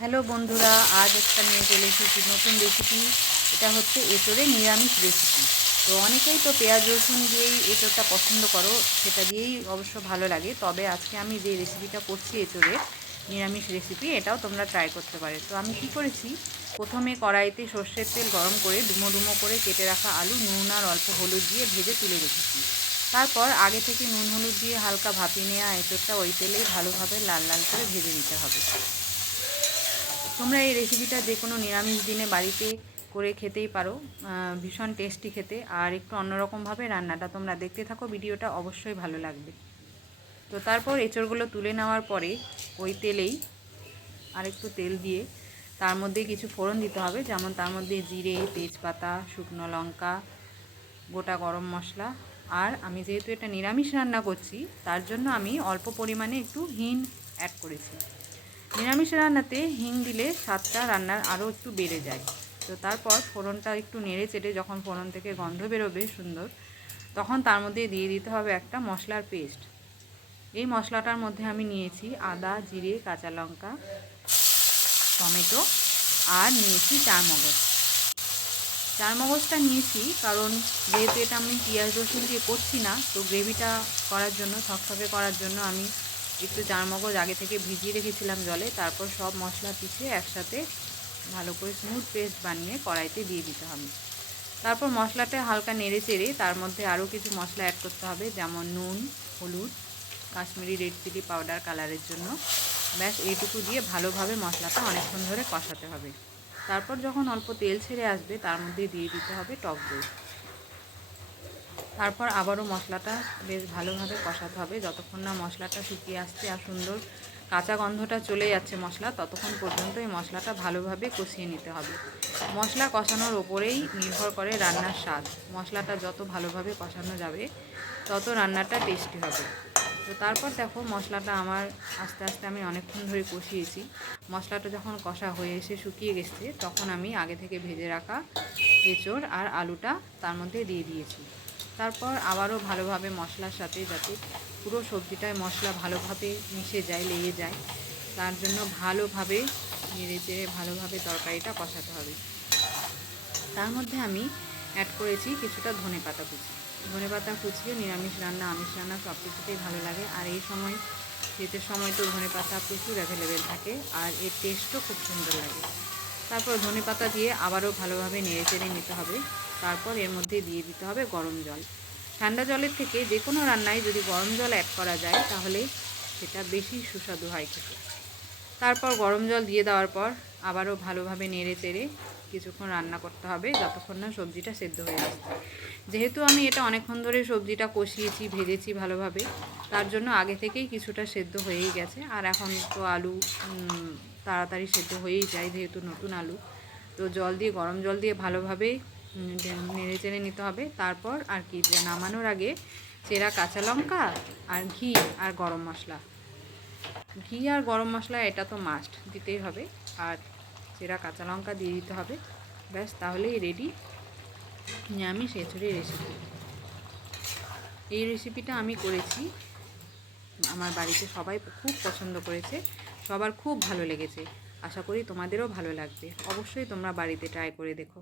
Hello বন্ধুরা, আজ একটা নিয়ে চলে এসেছি নতুন রেসিপি। এটা হচ্ছে এঁচোড়ের নিরামিষ রেসিপি। তো অনেকেই তো পেঁয়াজ রসুন দিয়েই এঁচোড়টা পছন্দ করো, সেটা দিয়েই অবশ্য ভালো লাগে। তবে আজকে আমি যে রেসিপিটা করছি এঁচোড়ের নিরামিষ রেসিপি, এটাও তোমরা ট্রাই করতে পারো। তো আমি কি করেছি, প্রথমে কড়াইতে সর্ষের তেল গরম করে ডুমো ডুমো করে কেটে রাখা আলু নুন আর অল্প হলুদ দিয়ে ভেজে তুলে রেখেছি। তারপর আগে থেকে নুন হলুদ দিয়ে হালকা ভাপিয়ে নেওয়া এঁচোড়টা ওই তেলেই ভালোভাবে লাল লাল করে ভেজে নিতে হবে। তোমরা এই রেসিপিটা যে কোনো নিরামিষ দিনে বাড়িতে করে খেতেই পারো, ভীষণ টেস্টি খেতে। আর একটু অন্যরকমভাবে রান্নাটা তোমরা দেখতে থাকো, ভিডিওটা অবশ্যই ভালো লাগবে। তো তারপর এঁচড়গুলো তুলে নেওয়ার পরে ওই তেলেই আরেকটু তেল দিয়ে তার মধ্যে কিছু ফোড়ন দিতে হবে, যেমন তার মধ্যে জিরে, তেজপাতা, শুকনো লঙ্কা, গোটা গরম মশলা। আর আমি যেহেতু এটা নিরামিষ রান্না করছি, তার জন্য আমি অল্প পরিমাণে একটু হিং অ্যাড করেছি। নিরামিষ রান্নাতে হিং দিলে স্বাদটা রান্নার আরও একটু বেড়ে যায়। তো তারপর ফোড়নটা একটু নেড়ে চেড়ে যখন ফোড়ন থেকে গন্ধ বেরোবে সুন্দর, তখন তার মধ্যে দিয়ে দিতে হবে একটা মশলার পেস্ট। এই মশলাটার মধ্যে আমি নিয়েছি আদা, জিরে, কাঁচা লঙ্কা, টমেটো, আর নিয়েছি চারমগজ। চারমগজটা নিয়েছি কারণ যেহেতু এটা আমি পেঁয়াজ রসুন দিয়ে করছি না, তো গ্রেভিটা করার জন্য, থকথকে করার জন্য আমি একটু চারমগজ আগে থেকে ভিজিয়ে রেখেছিলাম জলে। তারপর সব মশলা পিষে একসাথে ভালো করে স্মুথ পেস্ট বানিয়ে কড়াইতে দিয়ে দিতে হবে। তারপর মশলাটা হালকা নেড়ে চেড়ে তার মধ্যে আরও কিছু মশলা অ্যাড করতে হবে, যেমন নুন, হলুদ, কাশ্মীরি রেড চিলি পাউডার কালারের জন্য। ব্যাস এইটুকু দিয়ে ভালোভাবে মশলাটা অনেকক্ষণ ধরে কষাতে হবে। তারপর যখন অল্প তেল ছেড়ে আসবে, তার মধ্যে দিয়ে দিতে হবে টক দই। তারপর আবারও মশলাটা বেশ ভালোভাবে কষাতে হবে, যতক্ষণ না মশলাটা শুকিয়ে আসছে আর সুন্দর কাঁচা গন্ধটা চলে যাচ্ছে মশলা, ততক্ষণ পর্যন্ত এই মশলাটা ভালোভাবে কষিয়ে নিতে হবে। মশলা কষানোর ওপরেই নির্ভর করে রান্নার স্বাদ। মশলাটা যত ভালোভাবে কষানো যাবে, তত রান্নাটা টেস্টি হবে। তো তারপর দেখো মশলাটা আমার আস্তে আস্তে আমি অনেকক্ষণ ধরে কষিয়েছি। মশলাটা যখন কষা হয়ে এসে শুকিয়ে গেছে, তখন আমি আগে থেকে ভেজে রাখা এঁচড় আর আলুটা তার মধ্যে দিয়ে দিয়েছি। তারপর আবারও ভালোভাবে মশলার সাথে, যাতে পুরো সবজিটায় মশলা ভালোভাবে মিশে যায়, লেগে যায়, তার জন্য ভালোভাবে নেড়ে চেড়ে ভালোভাবে তরকারিটা কষাতে হবে। তার মধ্যে আমি অ্যাড করেছি কিছুটা ধনেপাতা কুচি। ধনেপাতা কুচিও নিরামিষ রান্না, আমিষ রান্না সব কিছুতেই ভালো লাগে। আর এই সময়, শীতের সময় তো ধনেপাতা প্রচুর অ্যাভেলেবেল থাকে, আর এর টেস্টও খুব সুন্দর লাগে। তারপর ধনেপাতা দিয়ে আবারও ভালোভাবে নেড়ে চেড়ে নিতে হবে। তারপর এর মধ্যে দিয়ে দিতে হবে গরম জল। ঠান্ডা জলের থেকে যে কোনো রান্নায় যদি গরম জল অ্যাড করা যায়, তাহলে সেটা বেশি সুস্বাদু হয় খেতে। তারপর গরম জল দিয়ে দেওয়ার পর আবারও ভালোভাবে নেড়ে চেড়ে কিছুক্ষণ রান্না করতে হবে, যতক্ষণ না সবজিটা সেদ্ধ হয়ে আসছে। যেহেতু আমি এটা অনেকক্ষণ ধরে সবজিটা কষিয়েছি, ভেজেছি ভালোভাবে, তার জন্য আগে থেকেই কিছুটা সেদ্ধ হয়েই গেছে। আর এখন তো আলু তাড়াতাড়ি সেদ্ধ হয়েই যায়, যেহেতু নতুন আলু। তো জল দিয়ে, গরম জল দিয়ে ভালোভাবে নেড়ে চেড়ে নিতে হবে। তারপর আর কি, নামানোর আগে চেরা কাঁচা লঙ্কা আর ঘি আর গরম মশলা, ঘি আর গরম মশলা এটা তো মাস্ট দিতেই হবে, আর চেরা কাঁচা লঙ্কা দিয়ে দিতে হবে। ব্যাস, তাহলেই রেডি নিরামিষ এঁচোড়ের রেসিপি। এই রেসিপিটা আমি করেছি, আমার বাড়িতে সবাই খুব পছন্দ করেছে, সবার খুব ভালো লেগেছে। আশা করি তোমাদেরও ভালো লাগবে। অবশ্যই তোমরা বাড়িতে ট্রাই করে দেখো।